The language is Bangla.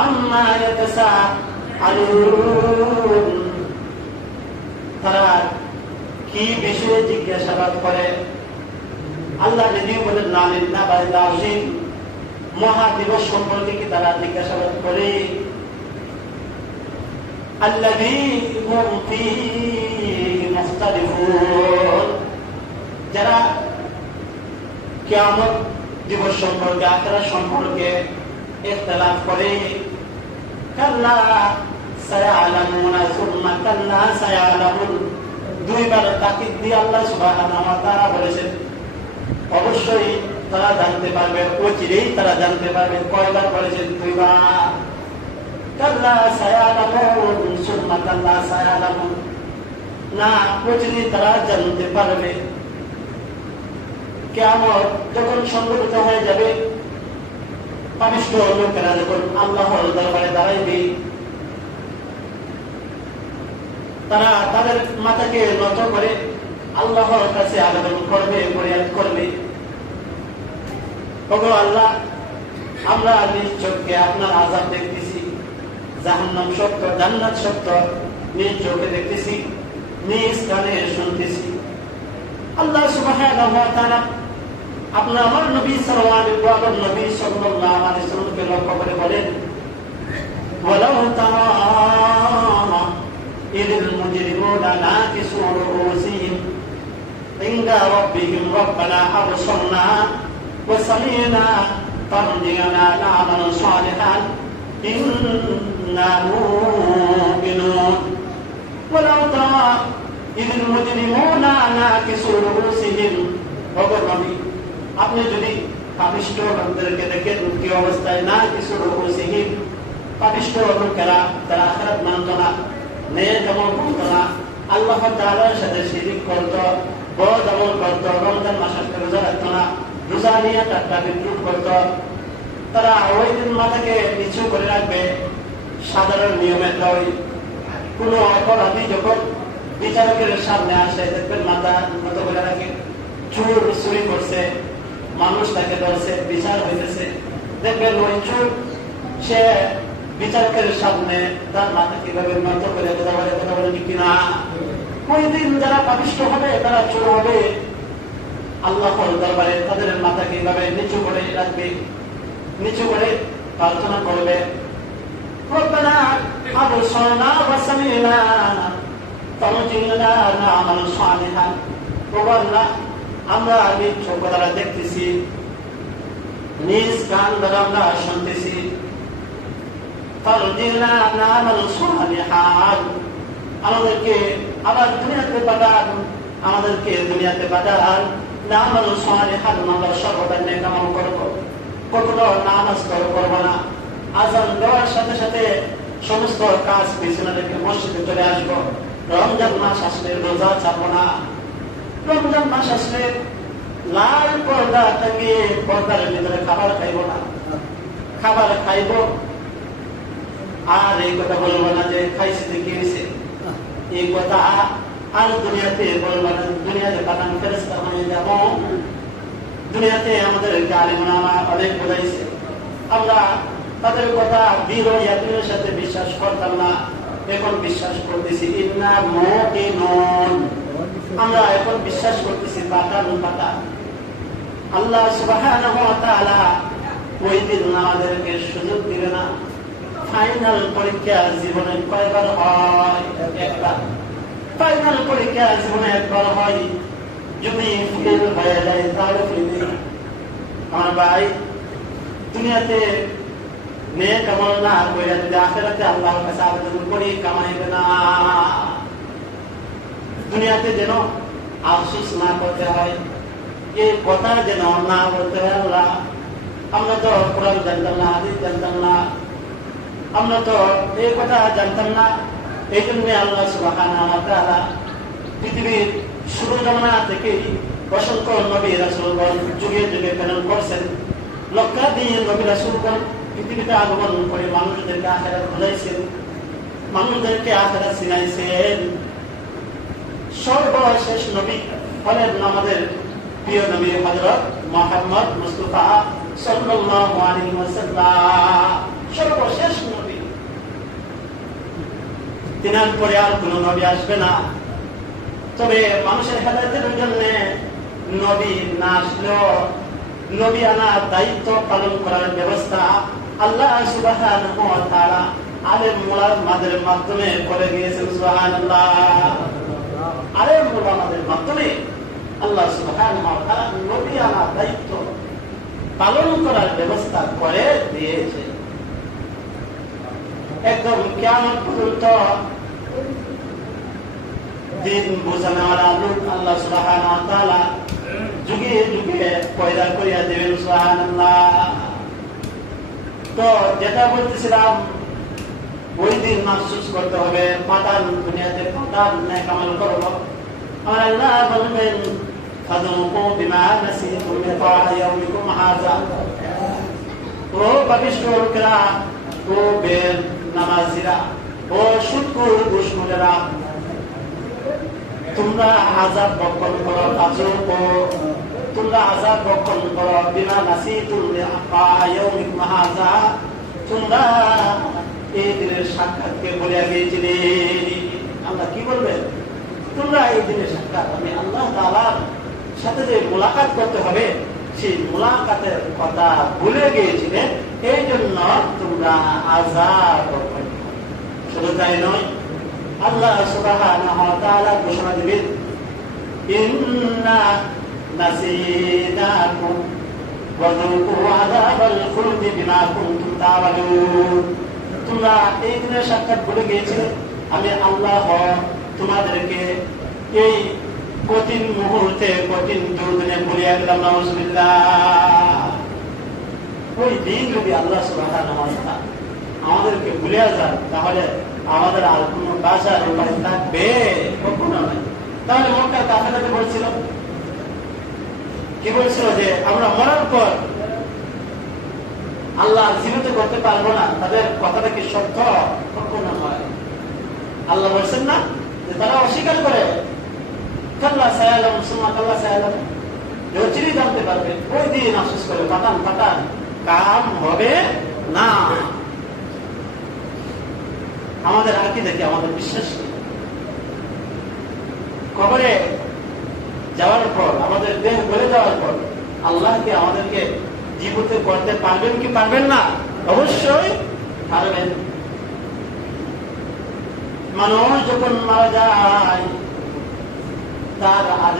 আম্মা ইয়াতাসাআলুন, তারা কি বিষয়ে জিজ্ঞাসাবাদ করে? আল্লাহ নিজেই বলেন নালিন না বাইদা আসিন, মহাদিবস সম্পর্কে কি তারা জিজ্ঞাসাবাদ করে? আল্লাযী হুম ফীহি মুখতালিফুন, যারা কিয়ামত দিবস সম্পর্কে, আখিরাত সম্পর্কে ইখতিলাফ করে। কাল্লা সায়ালামুনা সুম্মা কাল্লা সায়ালামুন, দুইবার তাকিদ দিয়ে আল্লাহ সুবহানাহু ওয়া তাআলা বলেছেন অবশ্যই তারা জানতে পারবে, অচিরেই তারা জানতে পারবে। কয়বার বলেছেন? দুইবার। কাল্লা সায়ালামুন সুম্মা কাল্লা সায়ালামুন, না অচিরেই তারা জানতে পারবে। কিয়ামত যখন সংঘটিত হয়ে যাবে, পাপিষ্ঠ লোকেরা যখন আল্লাহর দরবারে দাঁড়াইবে, তারা তাদের মাথাকে নত করে আল্লাহর কাছে আবেদন করবে, ফরিয়াদ করবে, ওগো আল্লাহ, আমরা নিজ চোখে আপনার আযাব দেখতেছি, জাহান্নাম সত্য, জান্নাত সত্য, নিজ চোখে দেখতেছি, নিজ কানে শুনতেছি। আল্লাহ সুবহানাহু ওয়া তাআলা আপনার আমার নবী সাল্লাল্লাহু আলাইহি ওয়াসাল্লামকে লক্ষ্য করে বলেন, ওয়ালাউ তারা ইযিল মুজরিমুনা নাকিসু রুউসিহিম ইনদা রাব্বিহিম রাব্বানা আবসারনা ওয়া সামি'না ফারজি'না না'মাল সালিহান ইন্না মুকিনুন। ওয়ালাউ তারা ইযিল মুজরিমুনা নাকিসু রুউসিহিম, ওগো নবী, আপনি যদি পাপিষ্ঠ লোকদেরকে দেখেন কি অবস্থায়, না কিছু রুউসিহিম, পাপিষ্ঠ লোকেরা যারা আখিরাত মানত না, নেক আমল করত না, আল্লাহ তাআলার সাথে শিরক করত, বদ আমল করত, রমজান মাসে রোজা রাখত না, রোজা নিয়ে টাটকা বিদ্রুপ করত, তারা ওই দিন মাথাকে নিচু করে রাখবে। সাধারণ নিয়মে ওই কোনো অপরাধী যখন বিচারকের সামনে আসে, দেখবেন মাথা নত করে রাখে। চোর চুরি করছে, মানুষ তাকে ধরছে, বিচার হইতেছে, দেখবেন ওই চোর সে বিচারকের সামনে তার মাথা কিভাবে নত করে কথা বলে কিনা। ওই দিন যারা পাপিষ্ঠ হবে, তারা চোর হবে, আল্লাহর দরবারে তাদের মাথা কিভাবে নিচু করে রাখবে, নিচু করে প্রার্থনা করবে, রব্বানা আবসারনা ওয়া সামি'না ফারজি'না না'মাল সালিহান, ওগো আল্লাহ, আমরা নিজ চোখ দ্বারা দেখতেছি, নিজ কান দ্বারা আমরা শুনতেছি, ফারজি'না না'মাল সালিহান, আমাদেরকে আবার দুনিয়াতে পাঠান, আমাদেরকে দুনিয়াতে পাঠান, না'মাল সালিহান, আমরা সর্বদা নেক আমল করব, কখনো নামাজ করব না, আযান দেওয়ার সাথে সাথে সমস্ত কাজ পিছনে রেখে মসজিদে চলে আসবো, রমজান মাস আসলে রোজা ছাড়বো না, রমজান মাস আসলে লাল পর্দা থেকে পর্দার ভিতরে খাবার খাইব না, খাবার খাইব আর এই কথা বলবো না যে খাইছে কি হয়েছে, এই কথা আর দুনিয়াতে বলবো না। দুনিয়াতে পাঠান ফেরেশতা হয়ে যাব, দুনিয়াতে আমাদের আলেম ওলামা অনেক বোঝাইছে, আমরা তাদের কথা বিরোধীদের সাথে বিশ্বাস করতাম না, এখন বিশ্বাস করতেছি। ইন্না মুকিনুন, আমরা এখন বিশ্বাস করতেছি পাঠান পাঠান। আল্লাহ সুবহানাহু ওয়া তাআলা ওই দিন আমাদেরকে সুযোগ দিবে না। ফাইনাল পরীক্ষা জীবনে কয়বার হয়? একবার। ফাইনাল পরীক্ষা জীবনে একবার হয়, যদি ফেল হয়ে যায় তাহলে ফেল। আমার ভাই, দুনিয়াতে নেক আমল না করে যদি আখিরাতে আল্লাহর কাছে আবেদন করি, কামাইবে না। দুনিয়াতে যেন আফসোস না করতে হয়, এই কথা যেন না বলতে হয়। আল্লাহ, আমরা তো কোরআন জানতাম না, হাদিস জানতাম না, আমরা তো এই কথা জানতাম না। এই জন্য আল্লাহ সুবহানাহু ওয়া তাআলা পৃথিবীর শুরু জামানা থেকেই অসংখ্য নবী রাসূলগণ যুগে যুগে প্রেরণ করছেন। লক্ষাধিক নবী রাসূলগণ পৃথিবীতে আগমন করে মানুষদেরকে আখিরাত বুঝাইছেন, মানুষদেরকে আখিরাত শিখাইছেন। সর্বশেষ নবী হলেন আমাদের প্রিয় নবী হযরত মুহাম্মদ মুস্তাফা সাল্লাল্লাহু আলাইহি ওয়াসাল্লাম। সর্বশেষ তিনার পরে আর কোন নবী আসবে না। তবে মানুষের হেদায়েতের জন্য নবী না আসলেও নবী আনার দায়িত্ব পালন করার ব্যবস্থা আল্লাহ সুবহানাহু ওয়া তাআলা আলেম উলামাদের মাধ্যমে করে দিয়েছেন। সুবহানাল্লাহ। আলেম উলামাদের মাধ্যমে আল্লাহ সুবহানাহু ওয়া তাআলা নবী আনার দায়িত্ব পালন করার ব্যবস্থা করে দিয়েছে। একদম কিয়ামত পর্যন্ত দিন বোঝানোওয়ালা লোক আল্লাহ সুবহানাহু ওয়া তাআলা যুগে যুগে পয়দা করিয়া দেবেন। সুবহানাল্লাহ। তো যেটা বলতেছিলাম, ওই দিন মাহসুস করতে হবে, পাতান দুনিয়াতে পাতান নেক আমল করব। আর আল্লাহ বলবেন ফাযুকু বিমা নাসিতুম লিকা ইয়াউমিকুম হাযা। ও পাপিষ্ঠ লোকেরা, ও বের নামাজিরা, ও শুকর দুশমনেরা, তোমরা আযাব বক্ষণ করো, ফাযুকু, তোমরা আযাব বক্ষণ করো বিমা নাসিতুম লিকা ইয়াউমিকুম হাযা। তোমরা এই দিনের সাক্ষাৎকে বলিয়া গিয়েছিলে। আল্লাহ কি বলবেন? তোমরা এই দিনের সাক্ষাৎ, আমি আল্লাহ তাআলার সাথে যে মুলাকাত করতে হবে সেই মুলাকাতের কথা ভুলে গিয়েছিলে, এই জন্য তোমরা আযাব। শুধু তাই নয়, আল্লাহ সুবহানাহু ওয়া তাআলা ঘোষণা দিবেন ইন্না নাসিনাকুম ওয়া যুকু আযাবাল খুলদি বিমা কুনতুম তা'মালুন। তোমরা এই দিনের সাক্ষাৎ ভুলে গিয়েছিলে, আমি আল্লাহ তোমাদেরকে এই কঠিন মুহূর্তে, কঠিন দুর্দিনে ভুলিয়া গেলাম। নাউযুবিল্লাহ। ওই দিন যদি আল্লাহ সুবহানাহু ওয়া তাআলা আমাদেরকে ভুলিয়া যান, তাহলে আমাদের আর কোন বাঁচার উপায় থাকবে? কখনো নাই। তাহলে মক্কার কাফেররা বলছিল, কি বলছিল যে আমরা মরার পর আল্লাহ জীবিত করতে পারবো না। তাদের কথাটা কি সত্য? কখনো নয়। আল্লাহ বলছেন না যে তারা অস্বীকার করে, কাল্লা সায়ালাম সুম্মা কাল্লা সায়ালাম, চিনি জানতে পারবে। ওই দিন আফসোস করে পাঠান পাঠান, কাম হবে না। আমাদের আকীদা কি, আমাদের বিশ্বাস কি? কবরে যাওয়ার পর, আমাদের দেহ গলে যাওয়ার পর আল্লাহ কি আমাদেরকে জীবিত করতে পারবেন কি পারবেন না? অবশ্যই পারবেন। মানুষ যখন মারা যায়, তার আজ